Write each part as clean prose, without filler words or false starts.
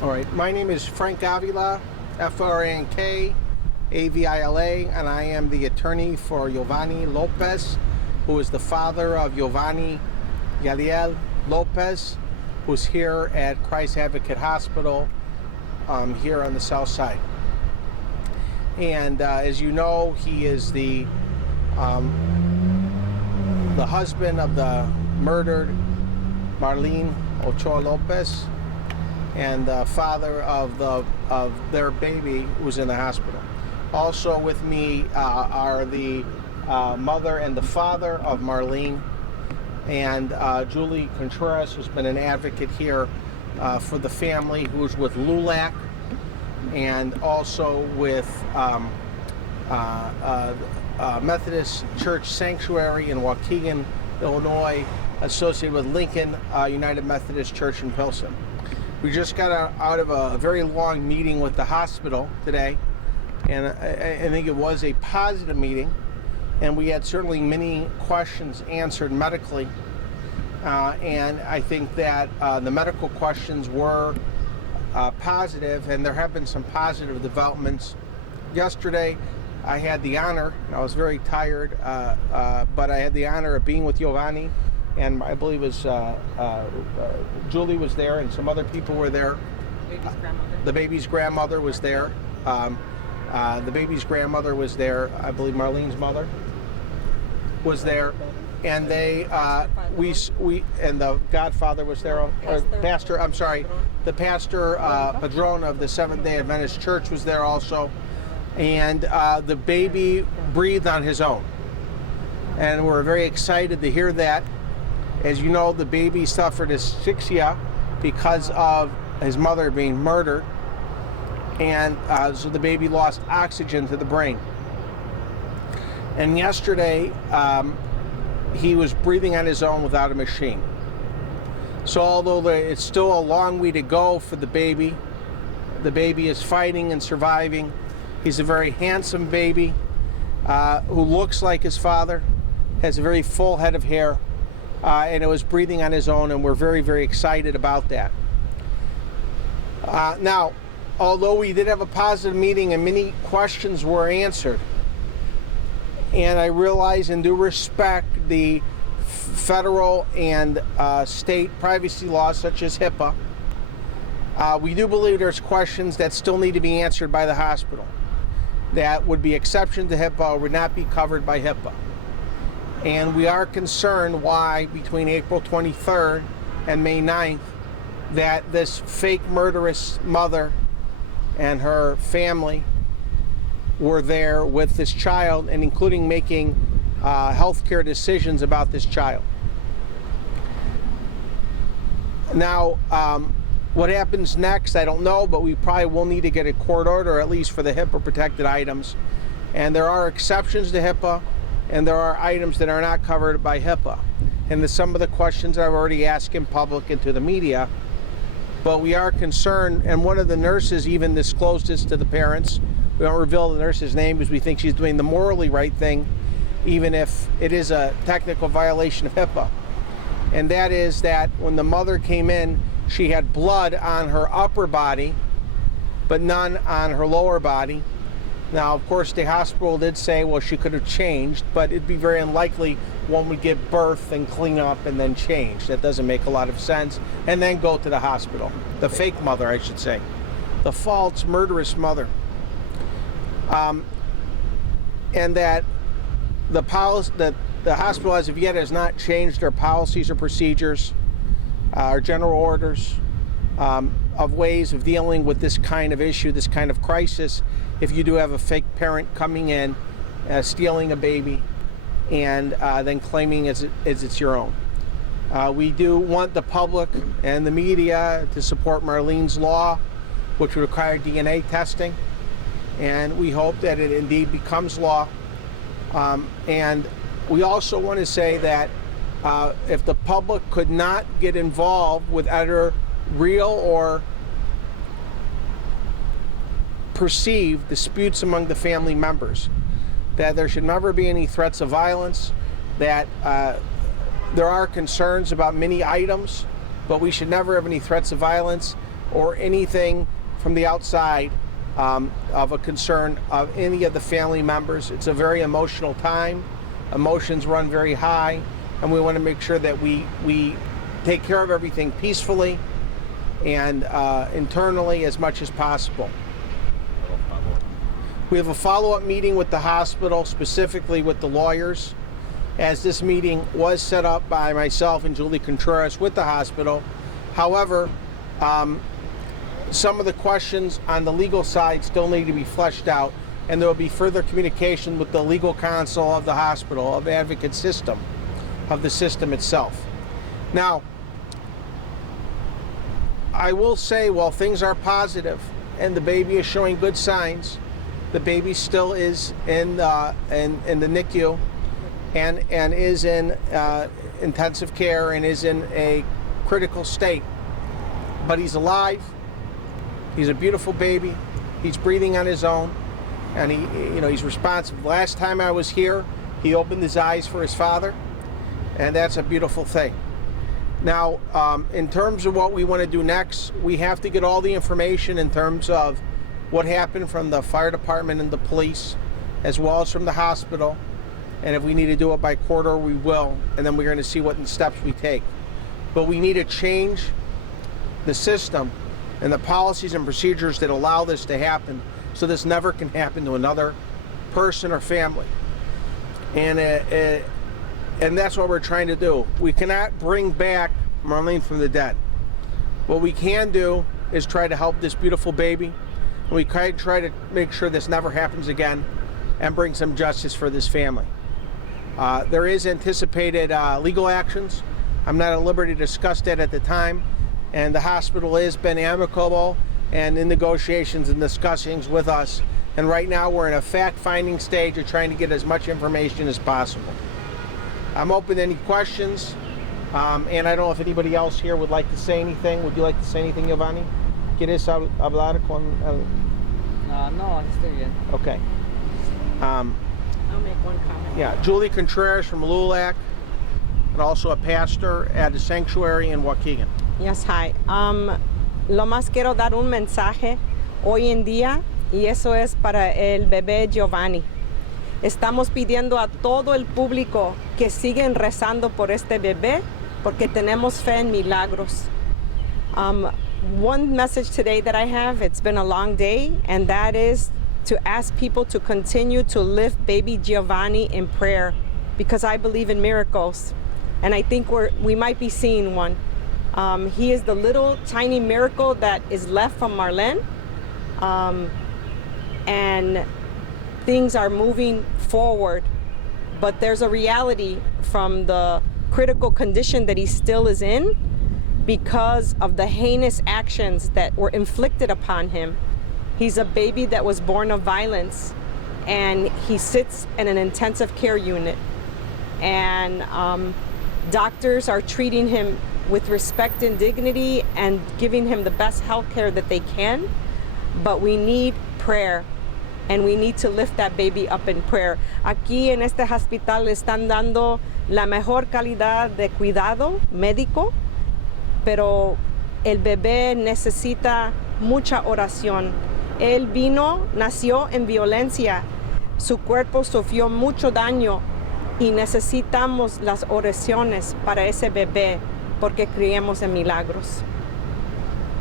All right, my name is Frank Avila, F-R-A-N-K, A-V-I-L-A, and I am the attorney for Ochoa-Lopez, who is the father of Giovanni Yaliel Lopez, who's here at Christ Advocate Hospital here on the south side. And as you know, he is the husband of the murdered Marlen Ochoa-Lopez, and the father of their baby who's in the hospital. Also with me are the mother and the father of Marlen, and Julie Contreras, who's been an advocate here for the family, who's with LULAC, and also with Methodist Church Sanctuary in Waukegan, Illinois, associated with Lincoln United Methodist Church in Pilsen. We just got out of a very long meeting with the hospital today, and I think it was a positive meeting, and we had certainly many questions answered medically, and I think that the medical questions were positive, and there have been some positive developments. Yesterday, I had the honor, I was very tired, but I had the honor of being with Giovanni, and I believe it was Julie was there, and some other people were there. The baby's grandmother was there. The baby's grandmother was there. I believe Marlene's mother was there, and they we and the godfather was there. Or pastor, I'm sorry, the pastor padrone of the Seventh-day Adventist Church was there also, and the baby breathed on his own, and we're very excited to hear that. As you know, the baby suffered asphyxia because of his mother being murdered, and so the baby lost oxygen to the brain. And yesterday, he was breathing on his own without a machine. So although it's still a long way to go for the baby is fighting and surviving. He's a very handsome baby who looks like his father, has a very full head of hair, and it was breathing on his own, and we're very, very excited about that. Now, although we did have a positive meeting and many questions were answered, and I realize and do respect the federal and state privacy laws such as HIPAA, we do believe there's questions that still need to be answered by the hospital that would be exception to HIPAA or would not be covered by HIPAA. And we are concerned why between April 23rd and May 9th that this fake murderous mother and her family were there with this child, and including making healthcare decisions about this child. Now, what happens next, I don't know, but we probably will need to get a court order, at least for the HIPAA protected items. And there are exceptions to HIPAA, and there are items that are not covered by HIPAA. And some of the questions I've already asked in public and to the media, but we are concerned, and one of the nurses even disclosed this to the parents. We don't reveal the nurse's name because we think she's doing the morally right thing, even if it is a technical violation of HIPAA. And that is that when the mother came in, she had blood on her upper body, but none on her lower body. Now, of course, the hospital did say, well, she could have changed, but it'd be very unlikely one would give birth and clean up and then change. That doesn't make a lot of sense. And then go to the hospital. The fake mother, I should say. The false, murderous mother. And that the hospital, as of yet, has not changed their policies or procedures, or general orders of ways of dealing with this kind of issue, this kind of crisis. If you do have a fake parent coming in, stealing a baby, and then claiming it's your own. We do want the public and the media to support Marlene's law, which would require DNA testing, and we hope that it indeed becomes law. And we also want to say that if the public could not get involved with either real or perceived disputes among the family members, that there should never be any threats of violence, that there are concerns about many items, but we should never have any threats of violence, or anything from the outside of a concern of any of the family members. It's a very emotional time. Emotions run very high, and we want to make sure that we take care of everything peacefully and internally as much as possible. We have a follow-up meeting with the hospital, specifically with the lawyers, as this meeting was set up by myself and Julie Contreras with the hospital. However, some of the questions on the legal side still need to be fleshed out, and there will be further communication with the legal counsel of the hospital, of the advocate system, of the system itself. Now, I will say, while things are positive and the baby is showing good signs, the baby still is in the NICU and is in intensive care and is in a critical state. But he's alive. He's a beautiful baby. He's breathing on his own, and he's responsive. Last time I was here, he opened his eyes for his father, and that's a beautiful thing. Now, in terms of what we want to do next, we have to get all the information in terms of what happened from the fire department and the police, as well as from the hospital. And if we need to do it by quarter, we will. And then we're going to see what steps we take. But we need to change the system and the policies and procedures that allow this to happen, so this never can happen to another person or family. And that's what we're trying to do. We cannot bring back Marlen from the dead. What we can do is try to help this beautiful baby, and we try to make sure this never happens again and bring some justice for this family. There is anticipated legal actions. I'm not at liberty to discuss that at the time, and the hospital has been amicable and in negotiations and discussings with us. And right now we're in a fact-finding stage of trying to get as much information as possible. I'm open to any questions, and I don't know if anybody else here would like to say anything. Would you like to say anything, Giovanni? ¿Quieres hablar con el... No, estoy bien. Okay. I'll make one comment. Yeah, Julie Contreras from LULAC, and also a pastor at a sanctuary in Waukegan. Yes, hi. Lo más quiero dar un mensaje hoy en día, y eso es para el bebé Giovanni. Estamos pidiendo a todo el público que siguen rezando por este bebé, porque tenemos fe en milagros. One message today that I have, it's been a long day, and that is to ask people to continue to lift baby Giovanni in prayer, because I believe in miracles, and I think we might be seeing one. He is the little tiny miracle that is left from Marlen, and things are moving forward, but there's a reality from the critical condition that he still is in because of the heinous actions that were inflicted upon him. He's a baby that was born of violence, and he sits in an intensive care unit, and doctors are treating him with respect and dignity and giving him the best health care that they can, but we need prayer, and we need to lift that baby up in prayer. Aquí en este hospital le están dando la mejor calidad de cuidado médico, pero el bebé necesita mucha oración. Él nació en violencia, su cuerpo sufrió mucho daño, y necesitamos las oraciones para ese bebé, porque creemos en milagros.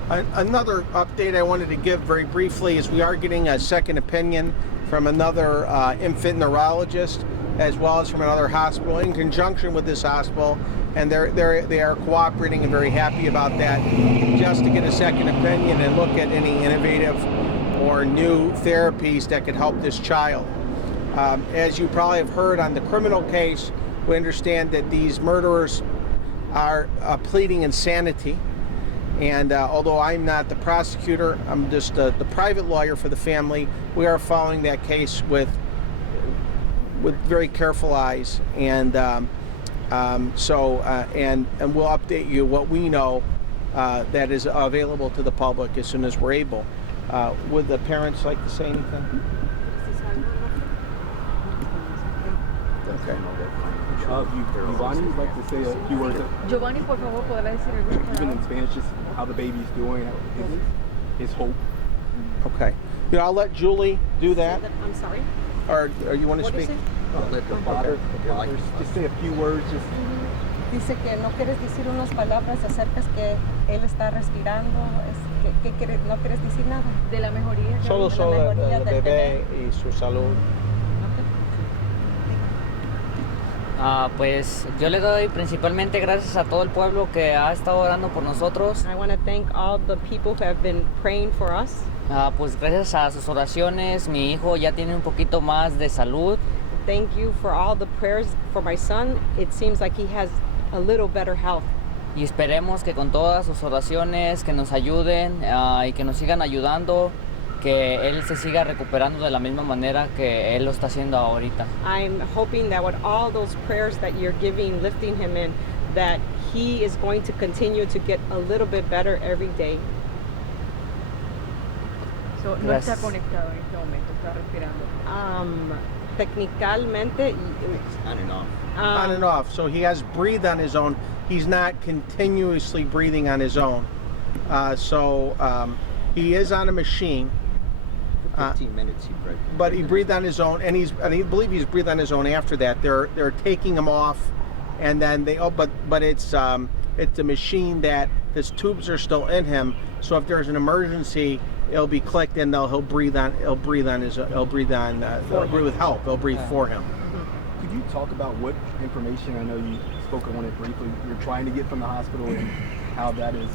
Another update I wanted to give very briefly is we are getting a second opinion from another infant neurologist, as well as from another hospital in conjunction with this hospital, and they are cooperating and very happy about that, just to get a second opinion and look at any innovative or new therapies that could help this child. As you probably have heard on the criminal case, we understand that these murderers are pleading insanity, and although I'm not the prosecutor, I'm just the private lawyer for the family, we are following that case with very careful eyes, and we'll update you what we know that is available to the public as soon as we're able. Would the parents like to say anything? Okay. Giovanni would like to say a few words, Giovanni, por favor, podrá decir algunas even in palabras. Spanish, just how the baby's doing, his hope. Okay. You know, I'll let Julie do that, I'm sorry. or you want to What do you speak? say? Let the father, just say a few words, just Dice que no quieres decir unas palabras acerca de que él está respirando, no quieres decir nada. De la mejoría que Solo hay. sobre mejoría el del bebé y su salud. Pues yo le doy principalmente gracias a todo el pueblo que ha estado orando por nosotros. I want to thank all the people who have been praying for us. Pues gracias a sus oraciones mi hijo ya tiene un poquito más de salud. Thank you for all the prayers for my son. It seems like he has a little better health. Y esperemos que con todas sus oraciones que nos ayuden y que nos sigan ayudando, que él se siga recuperando de la misma manera que él lo está haciendo ahorita. I'm hoping that with all those prayers that you're giving, lifting him in, that he is going to continue to get a little bit better every day. So, no está conectado en este momento, está respirando. Técnicamente, On and off. On and off. So he has breathed on his own. He's not continuously breathing on his own. He is on a machine. For 15 minutes he breathed. But he breathed on his own, and I believe he's breathed on his own after that. They're taking him off, and then but it's a machine that his tubes are still in him. So if there's an emergency, it'll be clicked and he'll breathe with help. They'll breathe for him. could you talk about what information, I know you spoke on it briefly, you're trying to get from the hospital and how that is,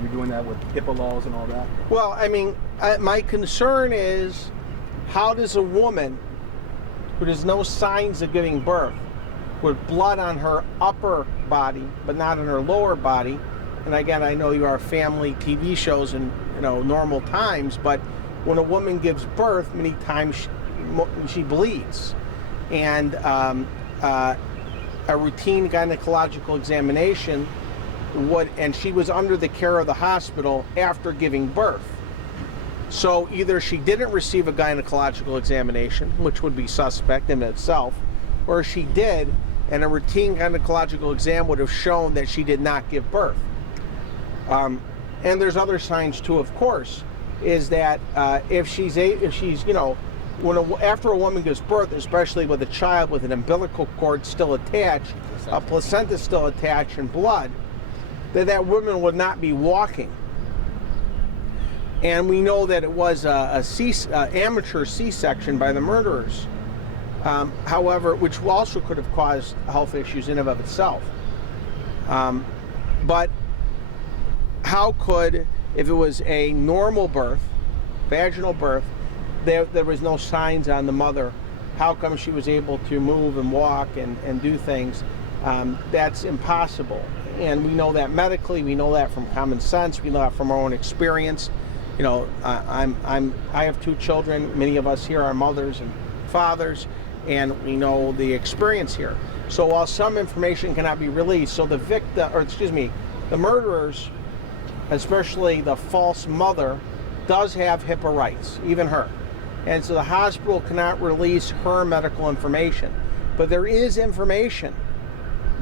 you're doing that with HIPAA laws and all that? Well, I mean, my concern is, how does a woman who has no signs of giving birth, with blood on her upper body but not on her lower body, and again, I know you are family TV shows and normal times, but when a woman gives birth, many times she bleeds, and a routine gynecological examination and she was under the care of the hospital after giving birth. So either she didn't receive a gynecological examination, which would be suspect in itself, or she did, and a routine gynecological exam would have shown that she did not give birth. And there's other signs too, of course, is that after a woman gives birth, especially with a child with an umbilical cord still attached, a placenta still attached, and blood, that woman would not be walking. And we know that it was amateur C-section by the murderers. However, which also could have caused health issues in and of itself. But how could, if it was a normal birth, vaginal birth, there was no signs on the mother, how come she was able to move and walk and do things? That's impossible. And we know that medically, we know that from common sense, we know that from our own experience. I have 2 children, many of us here are mothers and fathers, and we know the experience here. So while some information cannot be released, so the murderers, especially the false mother, does have HIPAA rights, even her. And so the hospital cannot release her medical information. But there is information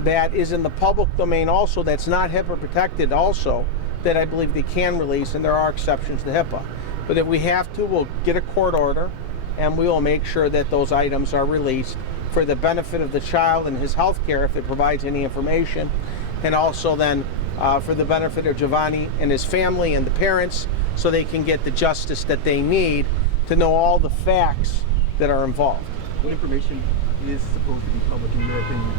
that is in the public domain also that's not HIPAA protected also, that I believe they can release, and there are exceptions to HIPAA. But if we have to, we'll get a court order, and we will make sure that those items are released for the benefit of the child and his health care if it provides any information, and also then for the benefit of Giovanni and his family and the parents, so they can get the justice that they need to know all the facts that are involved. What information is supposed to be public in your opinion?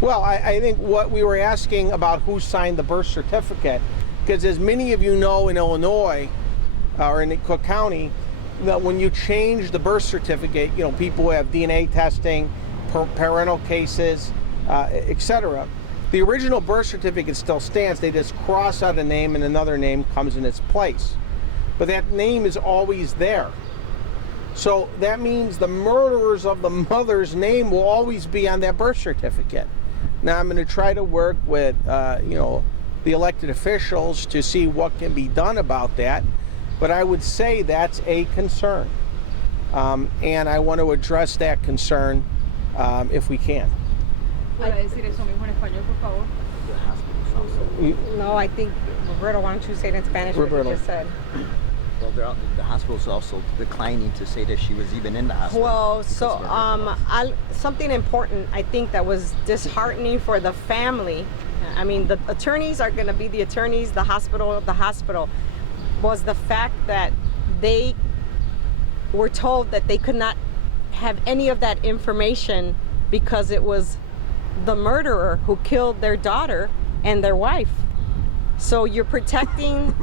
Well, I think what we were asking about who signed the birth certificate, because as many of you know in Illinois or in Cook County, that when you change the birth certificate, people who have DNA testing, parental cases, etc. The original birth certificate still stands. They just cross out a name and another name comes in its place. But that name is always there. So that means the murderers of the mother's name will always be on that birth certificate. Now I'm going to try to work with the elected officials to see what can be done about that. But I would say that's a concern. And I want to address that concern if we can. ¿Puede decir eso mismo en español, por favor? The hospitals also. No, I think, Roberto, why don't you say it in Spanish what you Roberto. just said? Well, the hospital's also declining to say that she was even in the hospital. Well, because so of her health. something important I think that was disheartening for the family. I mean, the attorneys are going to be the attorneys, the hospital, was the fact that they were told that they could not have any of that information because it was the murderer who killed their daughter and their wife. So you're protecting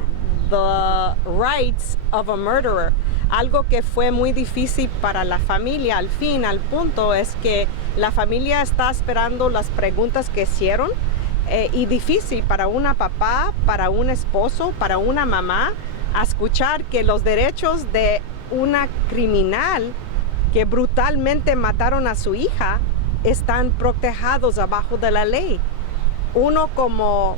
the rights of a murderer. Algo que fue muy difícil para la familia al fin, al punto, es que la familia está esperando las preguntas que hicieron y difícil para una papá, para un esposo, para una mamá, a escuchar que los derechos de una criminal que brutalmente mataron a su hija están protegidos abajo de la ley. Uno como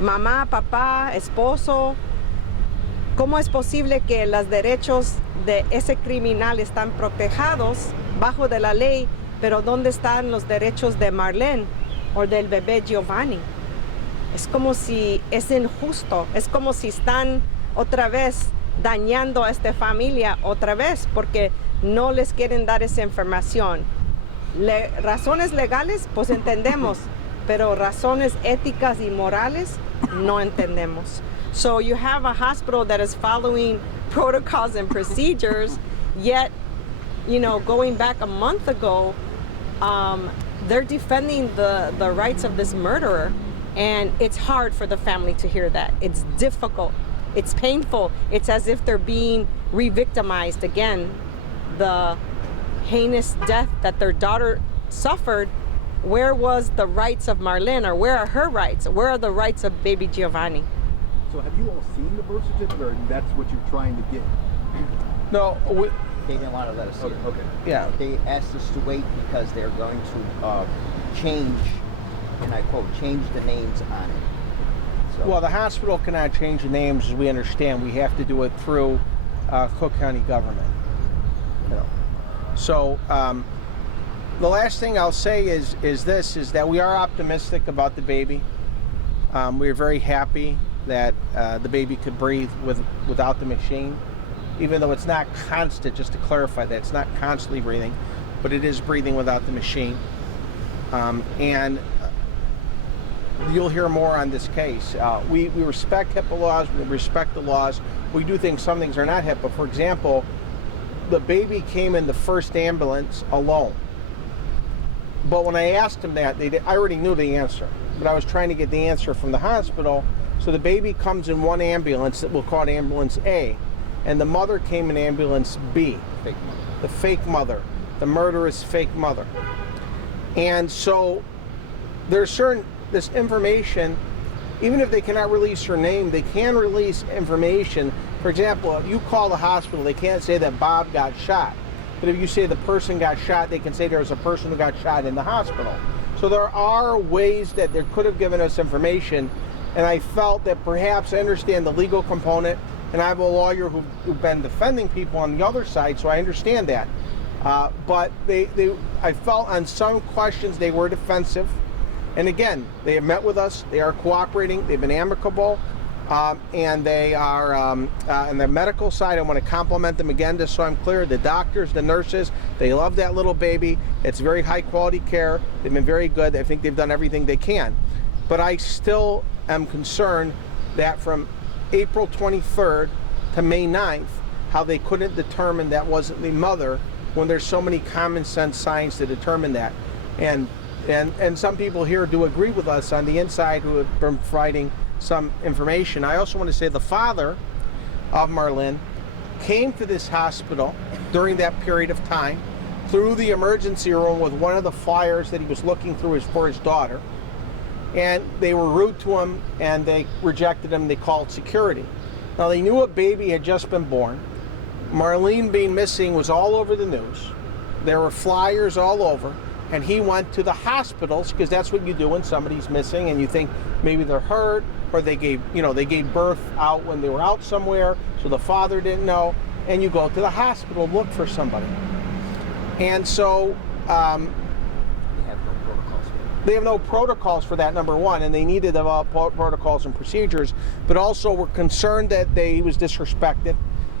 mamá, papá, esposo, ¿cómo es posible que los derechos de ese criminal están protegidos bajo de la ley, pero dónde están los derechos de Marlen o del bebé Giovanni? Es como si es injusto, es como si están otra vez dañando a esta familia otra vez porque no les quieren dar esa información. Razones legales, pues entendemos, pero razones éticas y morales no entendemos. So you have a hospital that is following protocols and procedures, yet, you know, going back a month ago, they're defending the rights of this murderer, and it's hard for the family to hear that. It's difficult. It's painful. It's as if they're being re-victimized again. The heinous death that their daughter suffered, where was the rights of Marlen, or where are her rights? Where are the rights of baby Giovanni? So have you all seen the birth certificate, or that's what you're trying to get? No, They didn't want to let us see it. Okay. yeah. They asked us to wait because they're going to change, and I quote, change the names on it. So, Well, the hospital cannot change the names, as we understand. We have to do it through Cook County government. You know. So the last thing I'll say is that we are optimistic about the baby. We're very happy that the baby could breathe without the machine, even though it's not constant. Just to clarify that, it's not constantly breathing, but it is breathing without the machine. And you'll hear more on this case. We respect HIPAA laws. We respect the laws. We do think some things are not HIPAA. For example, the baby came in the first ambulance alone. But when I asked him that, I already knew the answer. But I was trying to get the answer from the hospital. So the baby comes in one ambulance that we'll call ambulance A, and the mother came in ambulance B. fake mother. The fake mother, the murderous fake mother. And so there's this information, even if they cannot release her name, they can release information. For example, if you call the hospital, they can't say that Bob got shot. But if you say the person got shot, they can say there was a person who got shot in the hospital. So there are ways that they could have given us information, and I felt that perhaps I understand the legal component, and I have a lawyer who's been defending people on the other side, so I understand that. But I felt on some questions they were defensive. And again, they have met with us, they are cooperating, they've been amicable, and they are, on the medical side, I want to compliment them again, just so I'm clear, the doctors, the nurses, they love that little baby. It's very high quality care. They've been very good. I think they've done everything they can. But I still am concerned that from April 23rd to May 9th, how they couldn't determine that wasn't the mother when there's so many common sense signs to determine that. And some people here do agree with us on the inside who have been providing some information. I also want to say the father of Marlen came to this hospital during that period of time through the emergency room with one of the flyers that he was looking through for his daughter. And they were rude to him and they rejected him. They called security. Now they knew a baby had just been born. Marlen being missing was all over the news. There were flyers all over. And he went to the hospitals, because that's what you do when somebody's missing and you think maybe they're hurt, or they gave birth out when they were out somewhere, so the father didn't know, and you go to the hospital, look for somebody. And so They have no They have no protocols for that, number one, and they need to develop protocols and procedures, but also we're concerned that he was disrespected.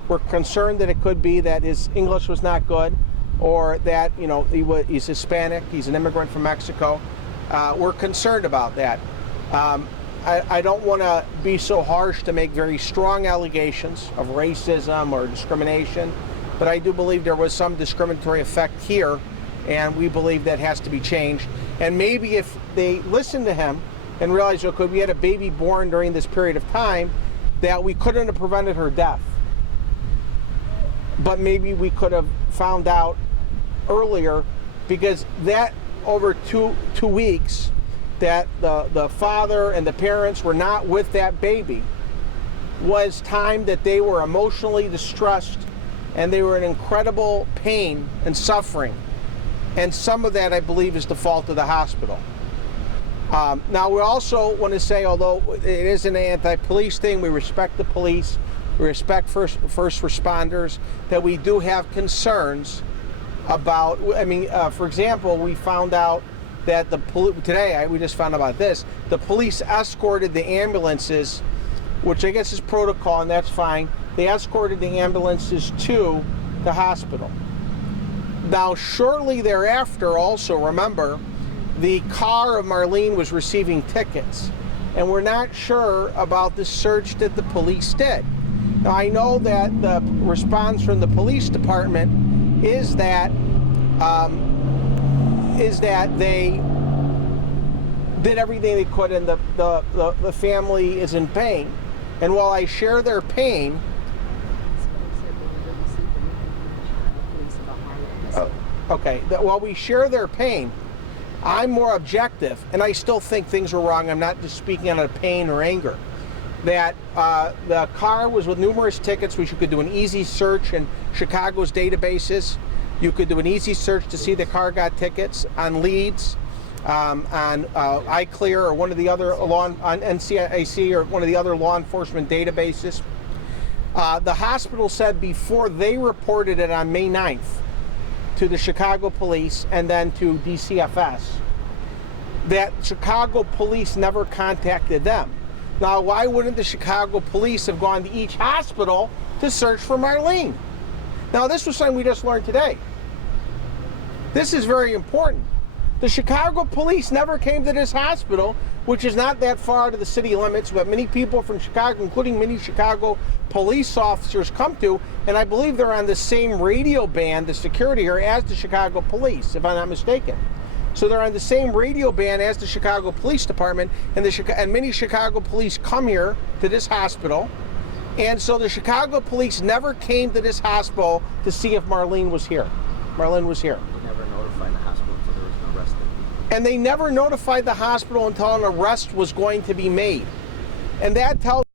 We're concerned that it could be that his English was not good, or that, you know, he's Hispanic, he's an immigrant from Mexico. We're concerned about that. I don't want to be so harsh to make very strong allegations of racism or discrimination, but I do believe there was some discriminatory effect here, and we believe that has to be changed. And maybe if they listen to him and realize, okay, we had a baby born during this period of time, that we couldn't have prevented her death, but maybe we could have found out earlier, because that over two weeks that the father and the parents were not with that baby was time that they were emotionally distressed, and they were in incredible pain and suffering. And some of that, I believe, is the fault of the hospital. Now, we also want to say, although it is an anti-police thing, we respect the police, we respect first responders, that we do have concerns about, I mean, for example, we found out that we just found out about this, the police escorted the ambulances, which I guess is protocol, and that's fine. They escorted the ambulances to the hospital. Now, shortly thereafter, also remember, the car of Marlen was receiving tickets, and we're not sure about the search that the police did. Now, I know that the response from the police department is that they did everything they could, and the family is in pain. And while I share their pain, while we share their pain, I'm more objective, and I still think things were wrong. I'm not just speaking out of pain or anger. That the car was with numerous tickets, which you could do an easy search in Chicago's databases. You could do an easy search to see the car got tickets on Leads, on iClear, or one of the other on NCIC, or one of the other law enforcement databases. The hospital said before they reported it on May 9th to the Chicago police and then to DCFS, that Chicago police never contacted them. Now, why wouldn't the Chicago police have gone to each hospital to search for Marlen? Now, this was something we just learned today. This is very important. The Chicago police never came to this hospital, which is not that far out of the city limits, but many people from Chicago, including many Chicago police officers, come to, and I believe they're on the same radio band, the security here, as the Chicago police, if I'm not mistaken. So they're on the same radio band as the Chicago Police Department, and many Chicago police come here to this hospital, and so the Chicago police never came to this hospital to see if Marlen was here. Marlen was here. They never notified the hospital until there was an arrest. And they never notified the hospital until an arrest was going to be made. And that tells